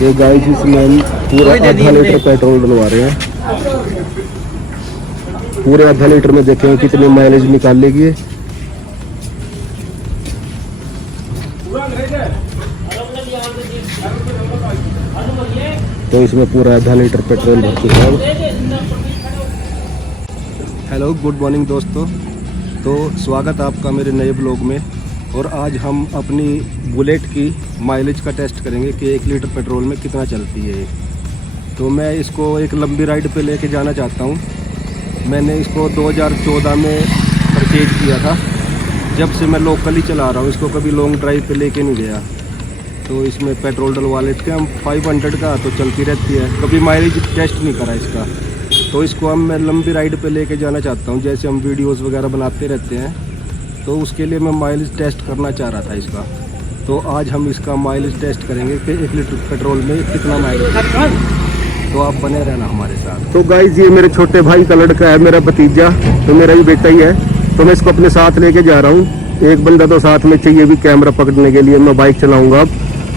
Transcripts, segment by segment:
ये गाइस इसमें हम पूरा आधा लीटर पेट्रोल डलवा रहे हैं। पूरे आधा लीटर में देखें कितनी माइलेज निकाल लेगी ये। तो इसमें पूरा आधा लीटर पेट्रोल भर चुका है। हेलो गुड मॉर्निंग दोस्तों, तो स्वागत आपका मेरे नए ब्लॉग में। और आज हम अपनी बुलेट की माइलेज का टेस्ट करेंगे कि 1 लीटर पेट्रोल में कितना चलती है। तो मैं इसको एक लंबी राइड पे लेके जाना चाहता हूँ। मैंने इसको 2014 में परचेज किया था। जब से मैं लोकल ही चला रहा हूँ, इसको कभी लॉन्ग ड्राइव पे लेके नहीं गया। तो इसमें पेट्रोल डलवा लेते हैं हम 500 का, तो चलती रहती है। कभी माइलेज टेस्ट नहीं करा इसका। तो इसको हम मैं लंबी राइड पे लेके जाना चाहता हूँ। जैसे हम वीडियोस वगैरह बनाते रहते हैं, तो उसके लिए मैं माइलेज टेस्ट करना चाह रहा था इसका। तो आज हम इसका माइलेज टेस्ट करेंगे कि 1 लीटर पेट्रोल में कितना माइलेज। तो आप बने रहना हमारे साथ। तो गाइस ये मेरे छोटे भाई का लड़का है, मेरा भतीजा, तो मेरा ही बेटा ही है। तो मैं इसको अपने साथ लेके जा रहा हूँ। एक बंदा तो साथ में चाहिए भी कैमरा पकड़ने के लिए। मैं बाइक चलाऊँगा अब,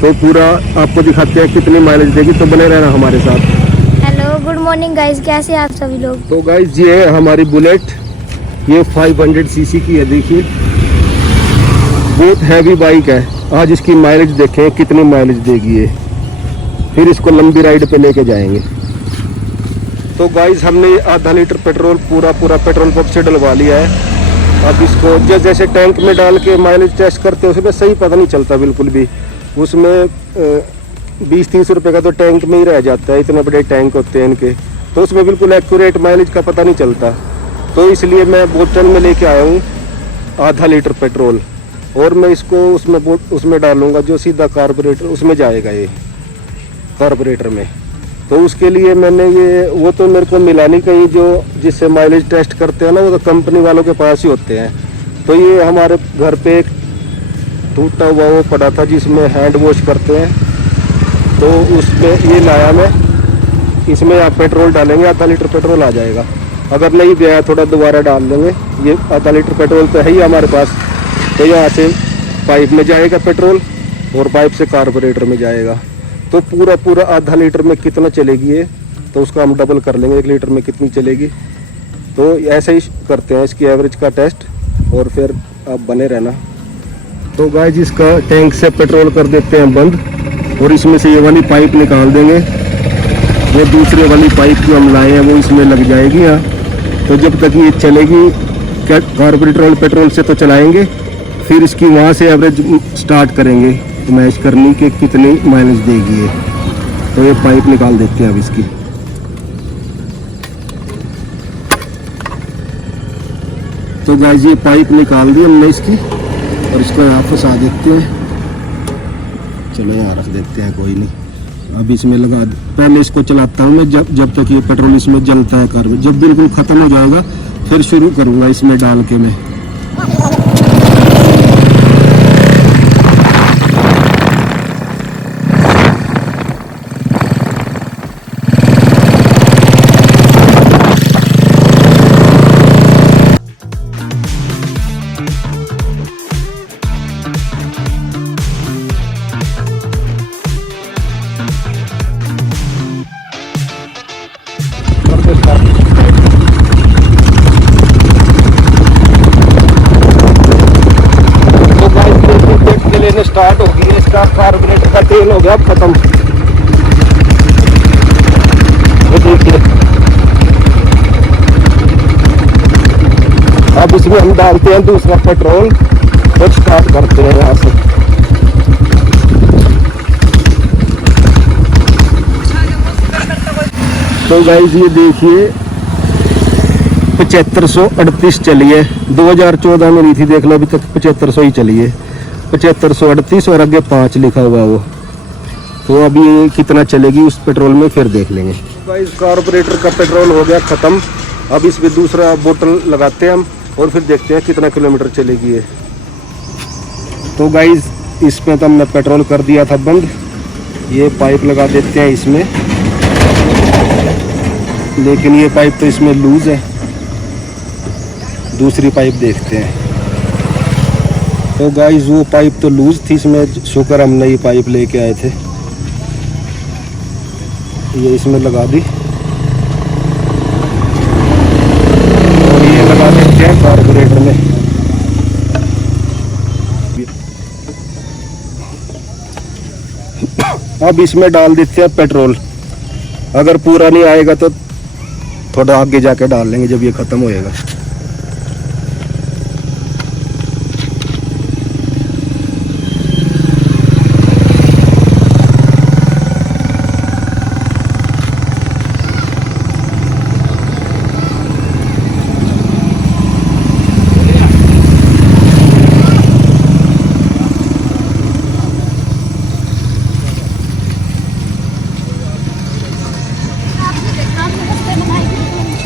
तो पूरा आपको दिखाते हैं कितनी माइलेज देगी। तो बने रहना हमारे साथ। हेलो गुड मॉर्निंग गाइस, कैसे हैं आप सभी लोग। तो गाइस ये है हमारी बुलेट। ये 500 सीसी की है। देखिए बहुत हैवी बाइक है। आज इसकी माइलेज देखें कितनी माइलेज देगी ये। फिर इसको लंबी राइड पे लेके जाएंगे। तो गाइस हमने आधा लीटर पेट्रोल पूरा पेट्रोल पंप से डलवा लिया है। अब इसको जैसे टैंक में डाल के माइलेज टेस्ट करते हैं, उसमें सही पता नहीं चलता बिल्कुल भी। उसमें 20-30 रुपए का तो टैंक में ही रह जाता है। इतने बड़े टैंक होते हैं इनके, तो उसमें बिल्कुल एक्यूरेट माइलेज का पता नहीं चलता। तो इसलिए मैं बोतल में लेके आया हूँ आधा लीटर पेट्रोल। और मैं इसको उसमें डालूंगा जो सीधा कार्बोरेटर उसमें जाएगा, ये कार्बोरेटर में। तो उसके लिए मैंने वो तो मेरे को मिला नहीं कहीं, जो जिससे माइलेज टेस्ट करते हैं ना, वो तो कंपनी वालों के पास ही होते हैं। तो ये हमारे घर पे एक टूटा हुआ वो पड़ा था जिसमें हैंड वॉश करते हैं, तो उसमें ये लाया मैं। इसमें आप पेट्रोल डालेंगे, आधा लीटर पेट्रोल आ जाएगा। अगर नहीं गया थोड़ा दोबारा डाल देंगे। ये आधा लीटर पेट्रोल तो है ही हमारे पास। तो यहाँ से पाइप में जाएगा पेट्रोल और पाइप से कार्बोरेटर में जाएगा। तो पूरा आधा लीटर में कितना चलेगी ये, तो उसका हम डबल कर लेंगे 1 लीटर में कितनी चलेगी। तो ऐसे ही करते हैं इसकी एवरेज का टेस्ट, और फिर आप बने रहना। तो गाइस इसका टैंक से पेट्रोल कर देते हैं बंद, और इसमें से ये वाली पाइप निकाल देंगे। वो दूसरे वाली पाइप जो हम लाए हैं वो इसमें लग जाएगी यहाँ। तो जब तक ये चलेगी, क्या कार्बोरेटर और पेट्रोल से तो चलाएंगे, फिर इसकी वहाँ से एवरेज स्टार्ट करेंगे मैच करनी कि कितनी माइलेज देगी ये। तो ये पाइप निकाल देते हैं अब इसकी। तो गाइस ये पाइप निकाल दी हमने इसकी, और इसको यहाँ फंसा देते हैं। चलो यहाँ रख देते हैं, कोई नहीं। अब इसमें लगा, पहले इसको चलाता हूँ मैं जब तक ये पेट्रोल इसमें जलता है। कार्बन जब बिल्कुल ख़त्म हो जाएगा फिर शुरू करूँगा इसमें डाल के मैं। स्टार्ट हो गई है। इसका कार्बोरेटर का तेल हो गया खत्म। ये देखिए, अब इसमें हम डालते हैं दूसरा पेट्रोल और स्टार्ट करते हैं यहाँ से। तो गाइस ये देखिए 7538 चली है। 2014 में ली थी, देख लो अभी तक 7500 ही चली है। 7538 और आगे 5 लिखा हुआ वो। तो अभी ये कितना चलेगी उस पेट्रोल में फिर देख लेंगे। गाइस कार्बोरेटर का पेट्रोल हो गया ख़त्म। अब इसमें दूसरा बोतल लगाते हैं हम, और फिर देखते हैं कितना किलोमीटर चलेगी ये। तो गाइस इसमें तो हमने पेट्रोल कर दिया था बंद। ये पाइप लगा देते हैं इसमें, लेकिन ये पाइप तो इसमें लूज है। दूसरी पाइप देखते हैं। तो गाइस वो पाइप तो लूज थी, इसमें शुक्र हम नई पाइप लेके आए थे। ये इसमें लगा दी और ये लगा देते हैं कार्बोरेटर में। अब इसमें डाल देते हैं पेट्रोल। अगर पूरा नहीं आएगा तो थोड़ा आगे जाके डाल लेंगे जब ये खत्म होएगा।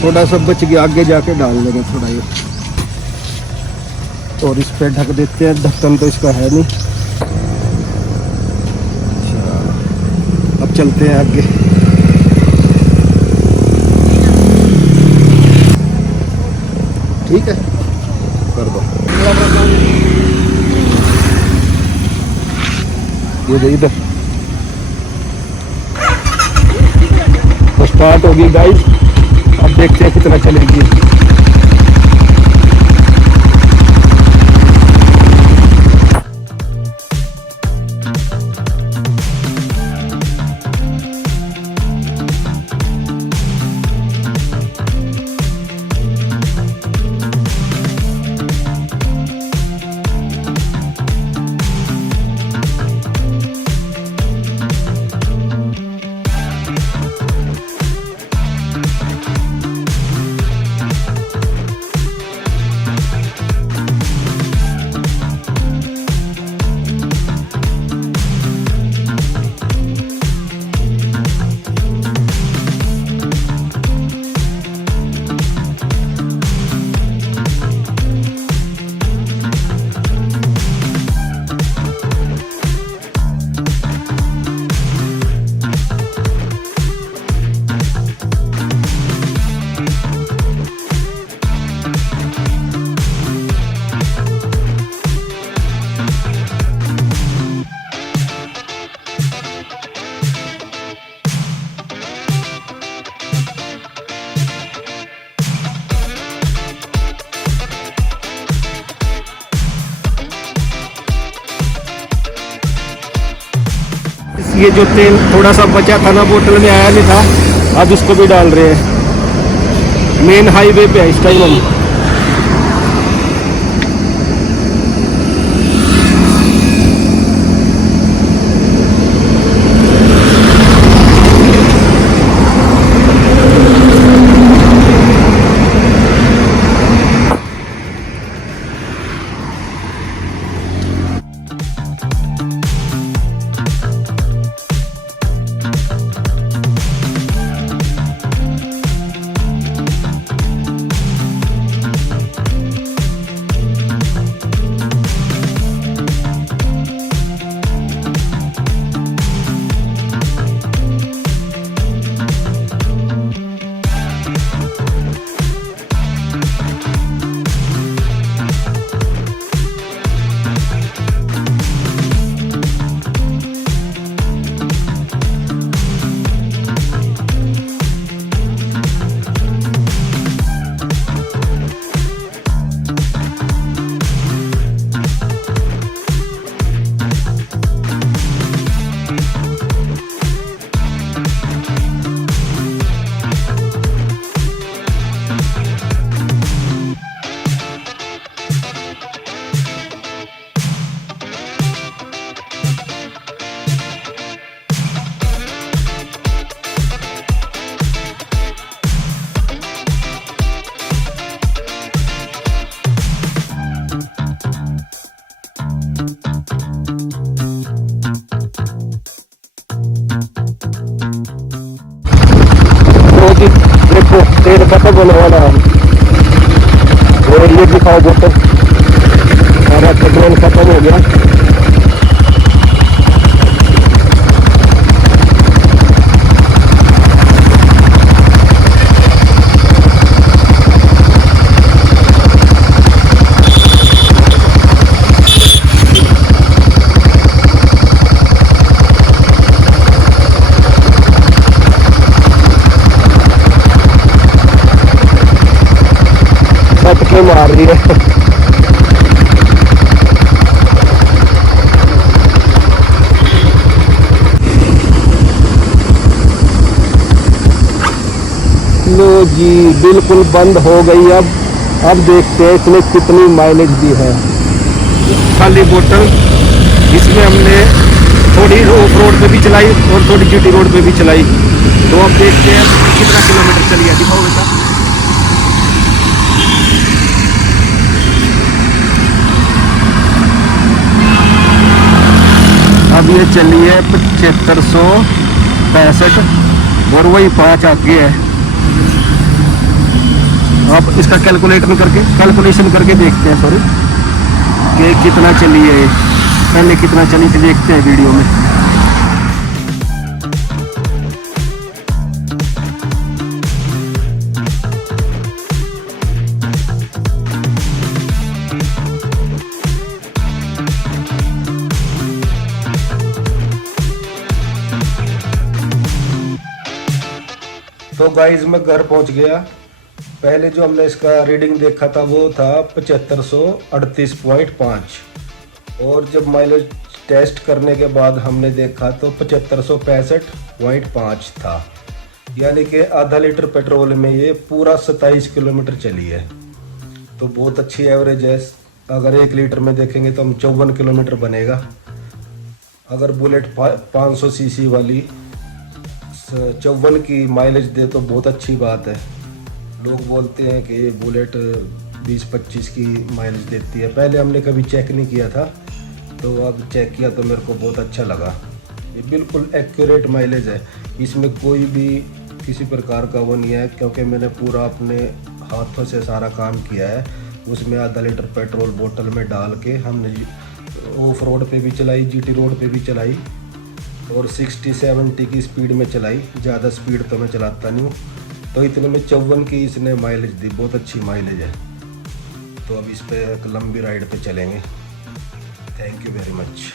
थोड़ा सा बच गया, आगे जाके डाल देंगे थोड़ा ये। और इस पे ढक देते हैं, ढक्कन तो इसका है नहीं। अच्छा, अब चलते हैं आगे। ठीक है, कर दो ये दे इधर। तो स्टार्ट होगी गाइस, अब देखते हैं कितना चलेगी। ये जो तेल थोड़ा सा बचा था ना, बोतल में आया नहीं था, अब इसको भी डाल रहे हैं। मेन हाईवे पे है इस टाइम हम। देखो तेल खत्म होने वाला है। और ये दिखाओ बोतल, सारा पेट्रोल खत्म हो गया। जी बिल्कुल बंद हो गई। अब देखते हैं इसने कितनी माइलेज दी है। खाली बोतल, इसमें हमने थोड़ी ऑफ रोड पे भी चलाई और थोड़ी जीटी रोड पे भी चलाई। तो अब देखते हैं कितना किलोमीटर चली है, दिखाओ बेटा। अब ये चली है 7565 और वही 5 आगे है। अब इसका कैलकुलेशन करके देखते हैं सॉरी कि कितना चली है, पहले कितना चली थी देखते हैं वीडियो में। तो गाइज मैं घर पहुंच गया। पहले जो हमने इसका रीडिंग देखा था वो था 7538.5 और जब माइलेज टेस्ट करने के बाद हमने देखा तो 7565.5 था, यानी कि आधा लीटर पेट्रोल में ये पूरा 27 किलोमीटर चली है। तो बहुत अच्छी एवरेज है। अगर 1 लीटर में देखेंगे तो हम 54 किलोमीटर बनेगा। अगर बुलेट 500 सीसी वाली 54 की माइलेज दे तो बहुत अच्छी बात है। लोग बोलते हैं कि ये बुलेट 20-25 की माइलेज देती है। पहले हमने कभी चेक नहीं किया था, तो अब चेक किया तो मेरे को बहुत अच्छा लगा। ये बिल्कुल एक्यूरेट माइलेज है, इसमें कोई भी किसी प्रकार का वो नहीं है, क्योंकि मैंने पूरा अपने हाथों से सारा काम किया है। उसमें आधा लीटर पेट्रोल बोतल में डाल के हमने ऑफ रोड पे भी चलाई, जीटी रोड पे भी चलाई और 60-70 की स्पीड में चलाई। ज़्यादा स्पीड तो मैं चलाता नहीं हूँ। तो इतने में 54 की इसने माइलेज दी, बहुत अच्छी माइलेज है। तो अब इस पे एक लंबी राइड पे चलेंगे। Thank you very much.